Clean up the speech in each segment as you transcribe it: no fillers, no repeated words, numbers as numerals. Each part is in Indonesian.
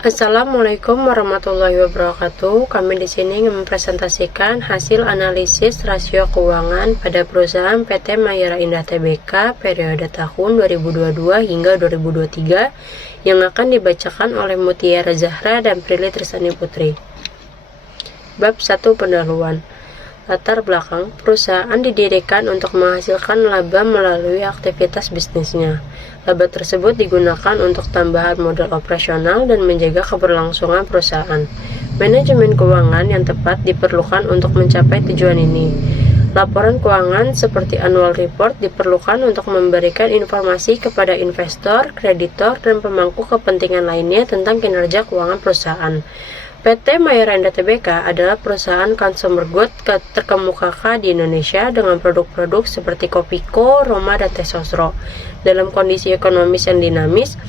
Assalamualaikum warahmatullahi wabarakatuh. Kami di sini mempresentasikan hasil analisis rasio keuangan pada perusahaan PT Mayora Indah Tbk periode tahun 2022 hingga 2023 yang akan dibacakan oleh Mutiara Zahra dan Prilly Trisani Putri. Bab 1 Pendahuluan. Latar belakang, perusahaan didirikan untuk menghasilkan laba melalui aktivitas bisnisnya. Laba tersebut digunakan untuk tambahan modal operasional dan menjaga keberlangsungan perusahaan. Manajemen keuangan yang tepat diperlukan untuk mencapai tujuan ini. Laporan keuangan seperti annual report diperlukan untuk memberikan informasi kepada investor, kreditor, dan pemangku kepentingan lainnya tentang kinerja keuangan perusahaan. PT Mayora Indah Tbk adalah perusahaan consumer goods terkemuka di Indonesia dengan produk-produk seperti Kopiko, Roma, dan Teh Sosro. Dalam kondisi ekonomis yang dinamis,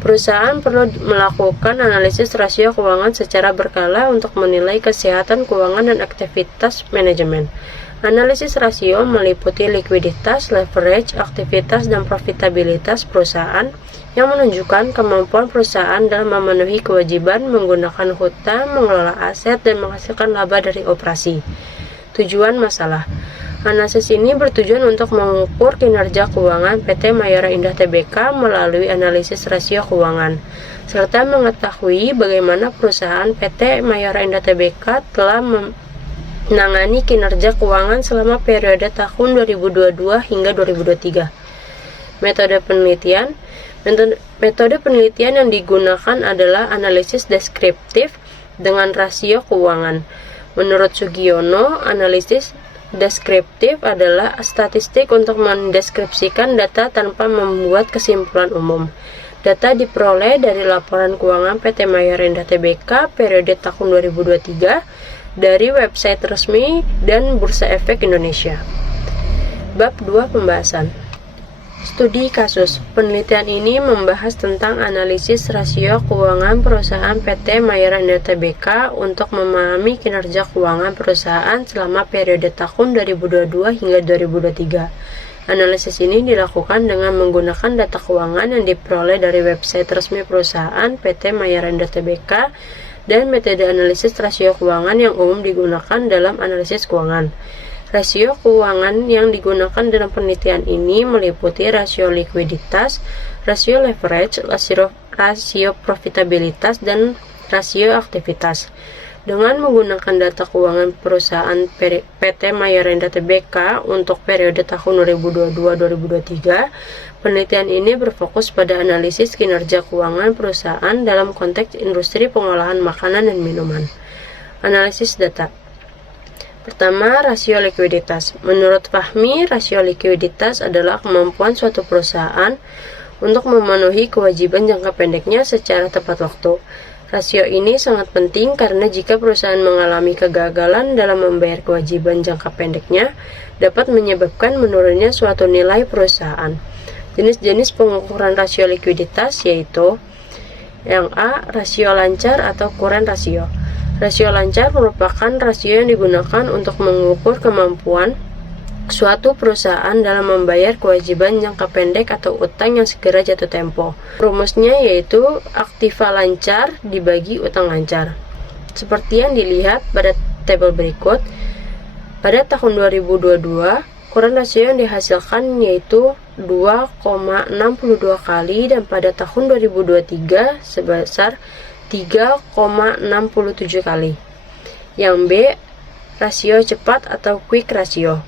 perusahaan perlu melakukan analisis rasio keuangan secara berkala untuk menilai kesehatan keuangan dan aktivitas manajemen. Analisis rasio meliputi likuiditas, leverage, aktivitas, dan profitabilitas perusahaan yang menunjukkan kemampuan perusahaan dalam memenuhi kewajiban menggunakan hutang, mengelola aset, dan menghasilkan laba dari operasi. Tujuan masalah. Analisis ini bertujuan untuk mengukur kinerja keuangan PT Mayora Indah Tbk melalui analisis rasio keuangan, serta mengetahui bagaimana perusahaan PT Mayora Indah Tbk telah menangani kinerja keuangan selama periode tahun 2022 hingga 2023. Metode penelitian. Metode penelitian yang digunakan adalah analisis deskriptif dengan rasio keuangan. Menurut Sugiono, analisis deskriptif adalah statistik untuk mendeskripsikan data tanpa membuat kesimpulan umum. Data diperoleh dari laporan keuangan PT Mayora Indah Tbk periode tahun 2023 dari website resmi dan Bursa Efek Indonesia. Bab 2 Pembahasan. Studi kasus. Penelitian ini membahas tentang analisis rasio keuangan perusahaan PT Mayora Indah Tbk untuk memahami kinerja keuangan perusahaan selama periode tahun 2022 hingga 2023. Analisis ini dilakukan dengan menggunakan data keuangan yang diperoleh dari website resmi perusahaan PT Mayora Indah Tbk dan metode analisis rasio keuangan yang umum digunakan dalam analisis keuangan. Rasio keuangan yang digunakan dalam penelitian ini meliputi rasio likuiditas, rasio leverage, rasio profitabilitas, dan rasio aktivitas. Dengan menggunakan data keuangan perusahaan PT Mayora Indah Tbk untuk periode tahun 2022-2023, penelitian ini berfokus pada analisis kinerja keuangan perusahaan dalam konteks industri pengolahan makanan dan minuman. Analisis data. Pertama, rasio likuiditas. Menurut Fahmi, rasio likuiditas adalah kemampuan suatu perusahaan untuk memenuhi kewajiban jangka pendeknya secara tepat waktu. Rasio ini sangat penting karena jika perusahaan mengalami kegagalan dalam membayar kewajiban jangka pendeknya, dapat menyebabkan menurunnya suatu nilai perusahaan. Jenis-jenis pengukuran rasio likuiditas yaitu yang A. Rasio lancar atau current ratio. Rasio lancar merupakan rasio yang digunakan untuk mengukur kemampuan suatu perusahaan dalam membayar kewajiban jangka pendek atau utang yang segera jatuh tempo. Rumusnya yaitu aktiva lancar dibagi utang lancar. Seperti yang dilihat pada tabel berikut, pada tahun 2022, current ratio yang dihasilkan yaitu 2,62 kali dan pada tahun 2023 sebesar 3,67 kali. Yang B, rasio cepat atau quick ratio.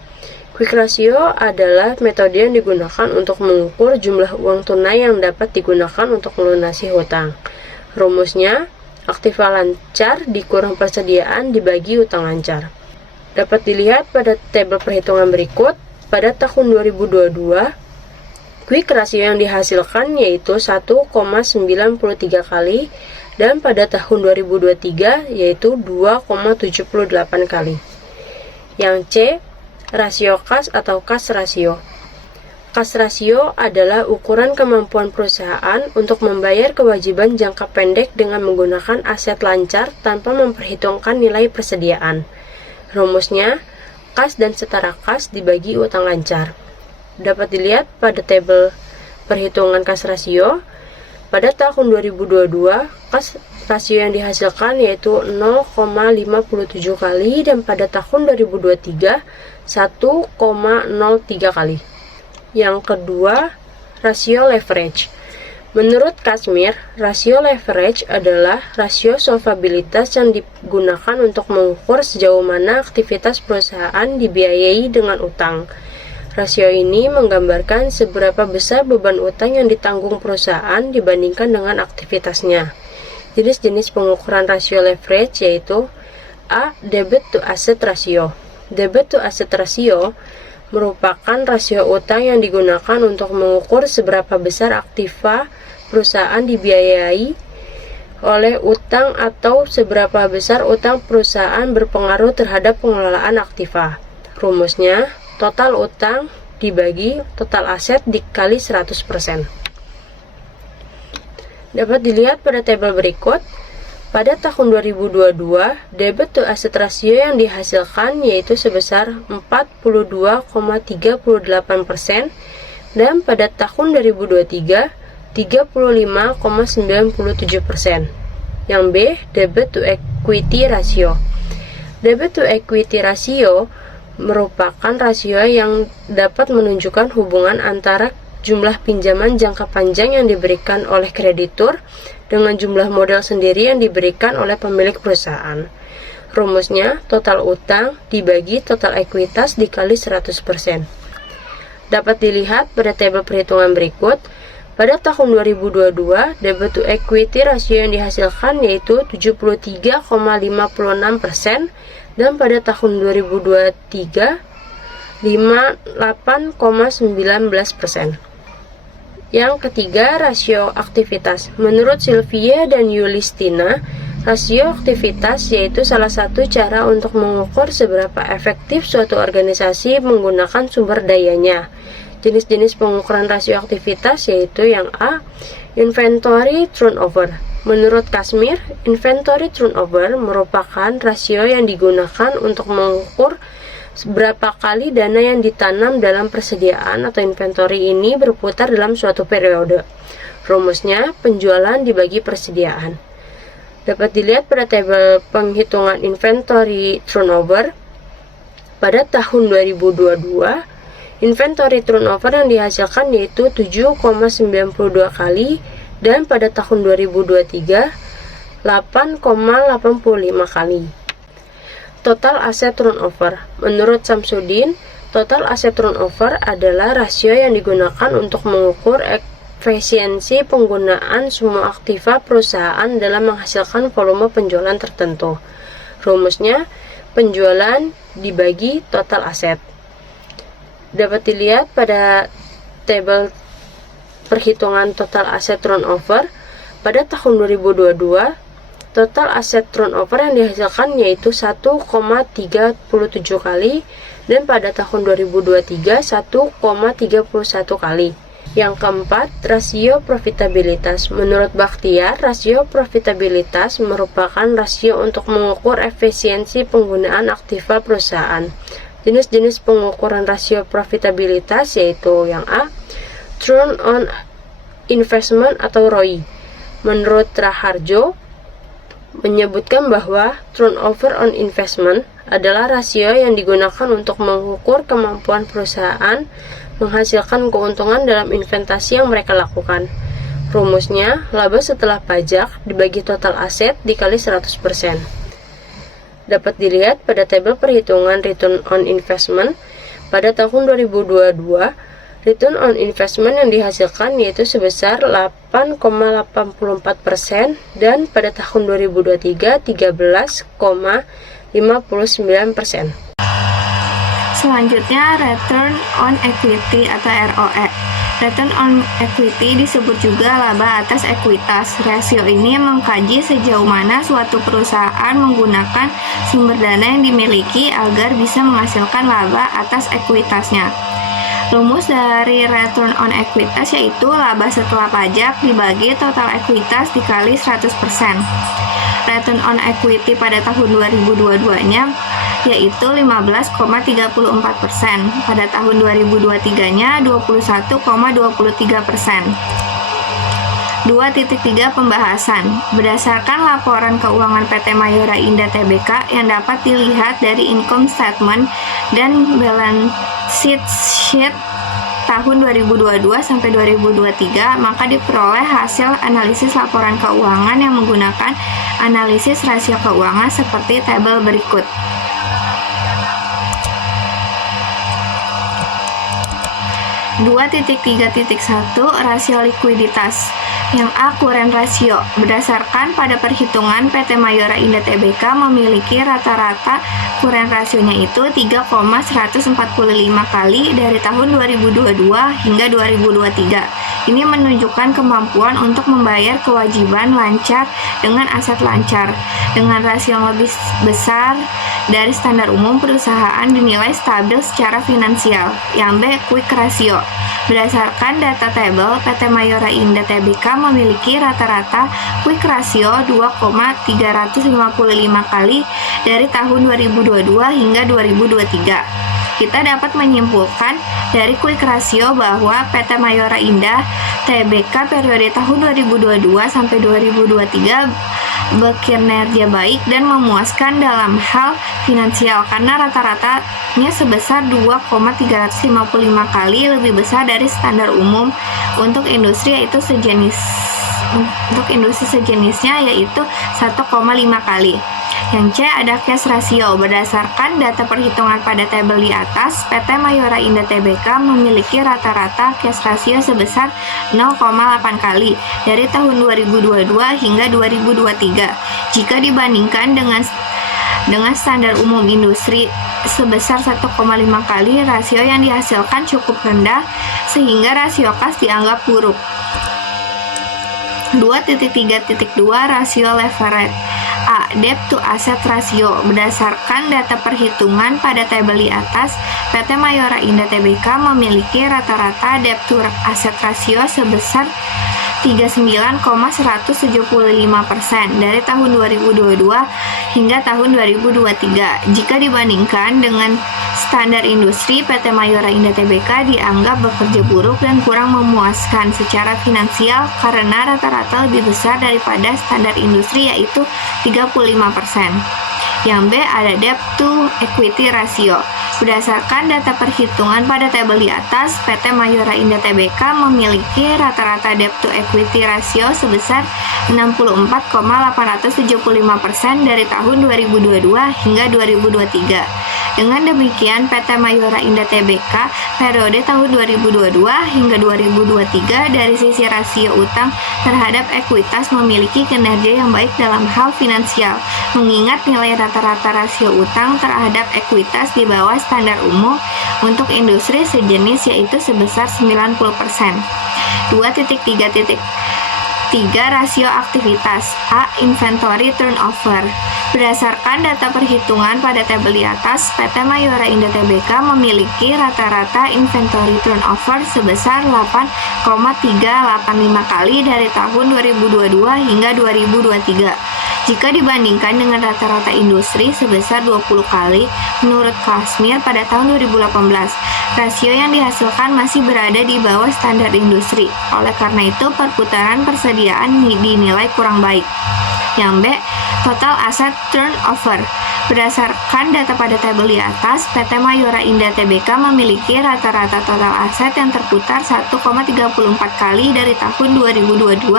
Quick ratio adalah metode yang digunakan untuk mengukur jumlah uang tunai yang dapat digunakan untuk melunasi hutang. Rumusnya, aktiva lancar dikurang persediaan dibagi utang lancar. Dapat dilihat pada tabel perhitungan berikut, pada tahun 2022, quick ratio yang dihasilkan yaitu 1,93 kali dan pada tahun 2023 yaitu 2,78 kali. Yang C, rasio kas atau kas rasio. Cash ratio adalah ukuran kemampuan perusahaan untuk membayar kewajiban jangka pendek dengan menggunakan aset lancar tanpa memperhitungkan nilai persediaan. Rumusnya, kas dan setara kas dibagi utang lancar. Dapat dilihat pada tabel perhitungan cash ratio. Pada tahun 2022, cash rasio yang dihasilkan yaitu 0,57 kali dan pada tahun 2023 1,03 kali. Yang kedua, rasio leverage. Menurut Kashmir, rasio leverage adalah rasio solvabilitas yang digunakan untuk mengukur sejauh mana aktivitas perusahaan dibiayai dengan utang. Rasio ini menggambarkan seberapa besar beban utang yang ditanggung perusahaan dibandingkan dengan aktivitasnya. Jenis-jenis pengukuran rasio leverage yaitu A. Debt to asset ratio. Debt to asset ratio merupakan rasio utang yang digunakan untuk mengukur seberapa besar aktiva perusahaan dibiayai oleh utang atau seberapa besar utang perusahaan berpengaruh terhadap pengelolaan aktiva. Rumusnya, total utang dibagi total aset dikali 100%. Dapat dilihat pada tabel berikut. Pada tahun 2022, debt to asset ratio yang dihasilkan yaitu sebesar 42,38% dan pada tahun 2023 35,97%. Yang B, debt to equity ratio. Debt to equity ratio merupakan rasio yang dapat menunjukkan hubungan antara jumlah pinjaman jangka panjang yang diberikan oleh kreditur dengan jumlah modal sendiri yang diberikan oleh pemilik perusahaan. Rumusnya, total utang dibagi total ekuitas dikali 100%. Dapat dilihat pada tabel perhitungan berikut. Pada tahun 2022, debt to equity rasio yang dihasilkan yaitu 73,56% dan pada tahun 2023 58,19%. Yang ketiga, rasio aktivitas. Menurut Sylvia dan Yulistina, rasio aktivitas yaitu salah satu cara untuk mengukur seberapa efektif suatu organisasi menggunakan sumber dayanya. Jenis-jenis pengukuran rasio aktivitas yaitu yang A, inventory turnover. Menurut Kashmir, inventory turnover merupakan rasio yang digunakan untuk mengukur berapa kali dana yang ditanam dalam persediaan atau inventory ini berputar dalam suatu periode. Rumusnya, penjualan dibagi persediaan. Dapat dilihat pada tabel penghitungan inventory turnover. Pada tahun 2022, inventory turnover yang dihasilkan yaitu 7,92 kali dan pada tahun 2023 8,85 kali. Total aset turnover. Menurut Samsudin, total aset turnover adalah rasio yang digunakan untuk mengukur efisiensi penggunaan semua aktiva perusahaan dalam menghasilkan volume penjualan tertentu. Rumusnya, penjualan dibagi total aset. Dapat dilihat pada tabel perhitungan total aset turnover. Pada tahun 2022, total aset turnover yang dihasilkan yaitu 1,37 kali dan pada tahun 2023 1,31 kali. Yang keempat, rasio profitabilitas. Menurut Bakhtiar, rasio profitabilitas merupakan rasio untuk mengukur efisiensi penggunaan aktiva perusahaan. Jenis-jenis pengukuran rasio profitabilitas yaitu yang A, Return on Investment atau ROI. Menurut Raharjo, menyebutkan bahwa turnover on investment adalah rasio yang digunakan untuk mengukur kemampuan perusahaan menghasilkan keuntungan dalam investasi yang mereka lakukan. Rumusnya, laba setelah pajak dibagi total aset dikali 100%. Dapat dilihat pada tabel perhitungan return on investment. Pada tahun 2022, return on investment yang dihasilkan yaitu sebesar 8,84% dan pada tahun 2023 13,59%. Selanjutnya, return on equity atau ROE. Return on equity disebut juga laba atas ekuitas. Rasio ini mengkaji sejauh mana suatu perusahaan menggunakan sumber dana yang dimiliki agar bisa menghasilkan laba atas ekuitasnya. Rumus dari return on ekuitas yaitu laba setelah pajak dibagi total ekuitas dikali 100%. Return on equity pada tahun 2022-nya yaitu 15,34%. Pada tahun 2023-nya 21,23%. 2.3 Pembahasan. Berdasarkan laporan keuangan PT Mayora Indah Tbk yang dapat dilihat dari income statement dan balance sheet tahun 2022 sampai 2023, maka diperoleh hasil analisis laporan keuangan yang menggunakan analisis rasio keuangan seperti tabel berikut. 2.3.1 Rasio likuiditas. Yang A, current ratio. Berdasarkan pada perhitungan, PT Mayora Indah Tbk memiliki rata-rata current rasionya itu 3,145 kali dari tahun 2022 hingga 2023. Ini menunjukkan kemampuan untuk membayar kewajiban lancar dengan aset lancar. Dengan rasio yang lebih besar dari standar umum, perusahaan dinilai stabil secara finansial. Yang B, quick ratio. Berdasarkan data tabel, PT Mayora Indah Tbk memiliki rata-rata quick ratio 2,355 kali dari tahun 2022 hingga 2023. Kita dapat menyimpulkan dari quick ratio bahwa PT Mayora Indah Tbk periode tahun 2022 sampai 2023 berkinerja baik dan memuaskan dalam hal finansial karena rata-ratanya sebesar 2,355 kali lebih besar dari standar umum untuk industri yaitu sejenisnya yaitu 1,5 kali. Yang C ada cash ratio. Berdasarkan data perhitungan pada tabel di atas, PT Mayora Indah Tbk memiliki rata-rata cash ratio sebesar 0,8 kali dari tahun 2022 hingga 2023. Jika dibandingkan dengan standar umum industri sebesar 1,5 kali, rasio yang dihasilkan cukup rendah sehingga rasio kas dianggap buruk. 2.3.2 Rasio leverage. A. Debt to asset ratio. Berdasarkan data perhitungan pada tabel di atas, PT Mayora Indah Tbk memiliki rata-rata debt to asset ratio sebesar 39,175% dari tahun 2022 hingga tahun 2023. Jika dibandingkan dengan standar industri, PT Mayora Indah Tbk dianggap bekerja buruk dan kurang memuaskan secara finansial karena rata-rata lebih besar daripada standar industri yaitu 35%. Yang B ada debt to equity ratio. Berdasarkan data perhitungan pada tabel di atas, PT Mayora Indah Tbk memiliki rata-rata debt to equity ratio sebesar 64,875% dari tahun 2022 hingga 2023. Dengan demikian, PT Mayora Indah Tbk periode tahun 2022 hingga 2023 dari sisi rasio utang terhadap ekuitas memiliki kinerja yang baik dalam hal finansial, mengingat nilai rata-rata rasio utang terhadap ekuitas di bawah standar umum untuk industri sejenis yaitu sebesar 90%. 2.3.3 Rasio aktivitas. A. Inventory turnover. Berdasarkan data perhitungan pada tabel di atas, PT Mayora Indah Tbk memiliki rata-rata inventory turnover sebesar 8,385 kali dari tahun 2022 hingga 2023. Jika dibandingkan dengan rata-rata industri sebesar 20 kali, menurut Kashmir pada tahun 2018, rasio yang dihasilkan masih berada di bawah standar industri. Oleh karena itu, perputaran persediaan dinilai kurang baik. Yang B. Total asset turnover. Berdasarkan data pada tabel di atas, PT Mayora Indah Tbk memiliki rata-rata total aset yang terputar 1,34 kali dari tahun 2022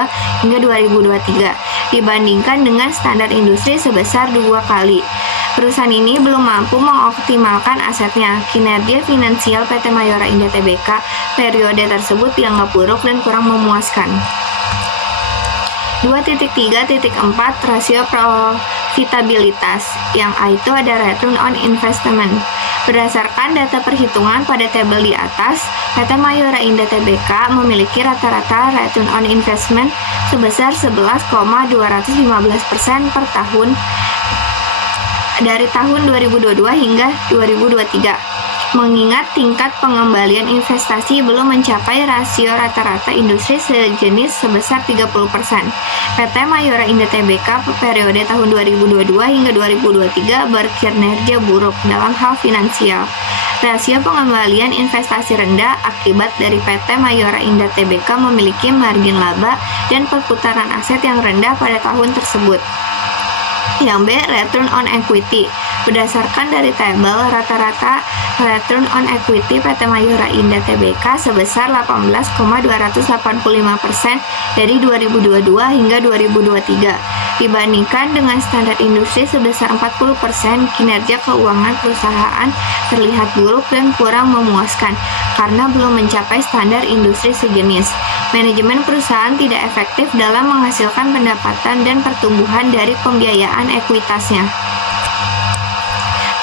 hingga 2023 dibandingkan dengan standar industri sebesar 2 kali. Perusahaan ini belum mampu mengoptimalkan asetnya. Kinerja finansial PT Mayora Indah Tbk periode tersebut dianggap buruk dan kurang memuaskan. 2.3.4 Rasio profitabilitas. Yang A itu ada return on investment. Berdasarkan data perhitungan pada tabel di atas, PT Mayora Indah Tbk memiliki rata-rata return on investment sebesar 11,215% per tahun dari tahun 2022 hingga 2023. mengingat tingkat pengembalian investasi belum mencapai rasio rata-rata industri sejenis sebesar 30%. PT Mayora Indah Tbk periode tahun 2022 hingga 2023 berkinerja buruk dalam hal finansial. Rasio pengembalian investasi rendah akibat dari PT Mayora Indah Tbk memiliki margin laba dan perputaran aset yang rendah pada tahun tersebut. Yang B, return on equity. Berdasarkan dari tabel, rata-rata return on equity PT Mayora Indah Tbk sebesar 18,285% dari 2022 hingga 2023. Dibandingkan dengan standar industri sebesar 40%, kinerja keuangan perusahaan terlihat buruk dan kurang memuaskan karena belum mencapai standar industri sejenis. Manajemen perusahaan tidak efektif dalam menghasilkan pendapatan dan pertumbuhan dari pembiayaan ekuitasnya.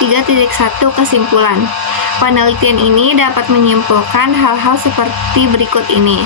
3.1 Kesimpulan. Penelitian ini dapat menyimpulkan hal-hal seperti berikut ini.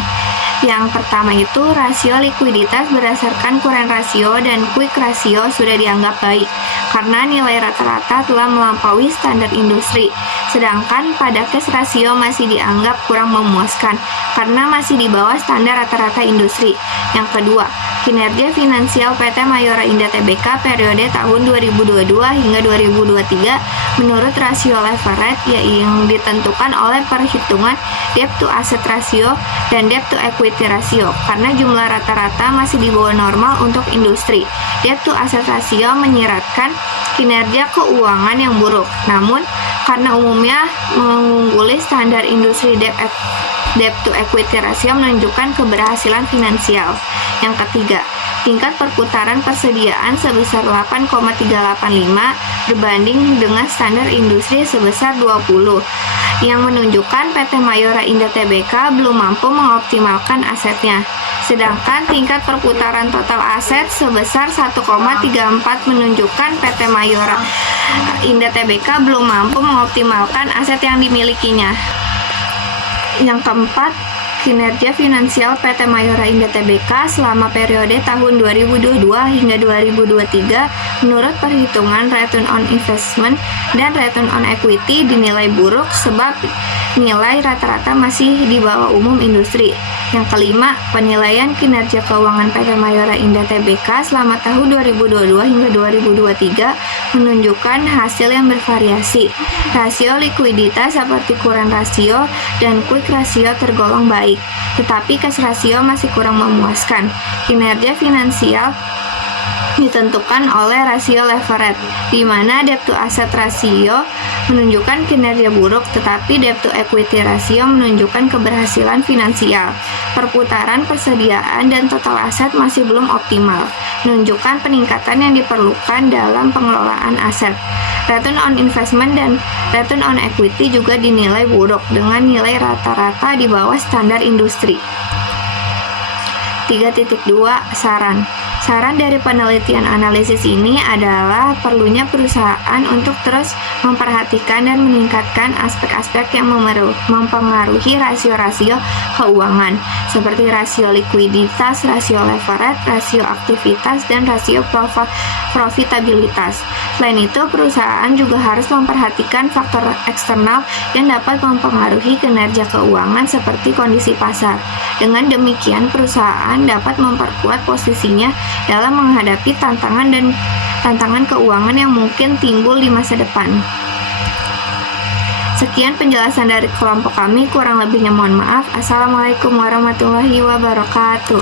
Yang pertama itu, rasio likuiditas berdasarkan current ratio dan quick ratio sudah dianggap baik karena nilai rata-rata telah melampaui standar industri. Sedangkan pada cash ratio masih dianggap kurang memuaskan karena masih di bawah standar rata-rata industri. Yang kedua, kinerja finansial PT Mayora Indah Tbk periode tahun 2022 hingga 2023 menurut rasio leverage yang ditentukan oleh perhitungan debt to asset ratio dan debt to equity ratio karena jumlah rata-rata masih di bawah normal untuk industri. Debt to asset ratio menyiratkan kinerja keuangan yang buruk, namun karena umumnya mengungguli standar industri debt to equity ratio menunjukkan keberhasilan finansial. Yang ketiga, tingkat perputaran persediaan sebesar 8,385 berbanding dengan standar industri sebesar 20, yang menunjukkan PT Mayora Indah Tbk belum mampu mengoptimalkan asetnya. Sedangkan tingkat perputaran total aset sebesar 1,34 menunjukkan PT Mayora Indah Tbk belum mampu mengoptimalkan aset yang dimilikinya. Yang keempat, kinerja finansial PT Mayora Indah Tbk selama periode tahun 2022 hingga 2023 menurut perhitungan return on investment dan return on equity dinilai buruk sebab nilai rata-rata masih di bawah umum industri. Yang kelima, penilaian kinerja keuangan PT Mayora Indah Tbk selama tahun 2022 hingga 2023 menunjukkan hasil yang bervariasi. Rasio likuiditas seperti current ratio dan quick ratio tergolong baik, tetapi cash ratio masih kurang memuaskan. Kinerja finansial ditentukan oleh rasio leverage, di mana debt to asset ratio menunjukkan kinerja buruk, tetapi debt to equity ratio menunjukkan keberhasilan finansial. Perputaran persediaan dan total aset masih belum optimal, menunjukkan peningkatan yang diperlukan dalam pengelolaan aset. Return on investment dan return on equity juga dinilai buruk dengan nilai rata-rata di bawah standar industri. 3.2 Saran. Saran dari penelitian analisis ini adalah perlunya perusahaan untuk terus memperhatikan dan meningkatkan aspek-aspek yang mempengaruhi rasio-rasio keuangan, seperti rasio likuiditas, rasio leverage, rasio aktivitas, dan rasio profitabilitas. Selain itu, perusahaan juga harus memperhatikan faktor eksternal yang dapat mempengaruhi kinerja keuangan seperti kondisi pasar. Dengan demikian, perusahaan dapat memperkuat posisinya dalam menghadapi tantangan keuangan yang mungkin timbul di masa depan. Sekian penjelasan dari kelompok kami, kurang lebihnya mohon maaf. Assalamualaikum warahmatullahi wabarakatuh.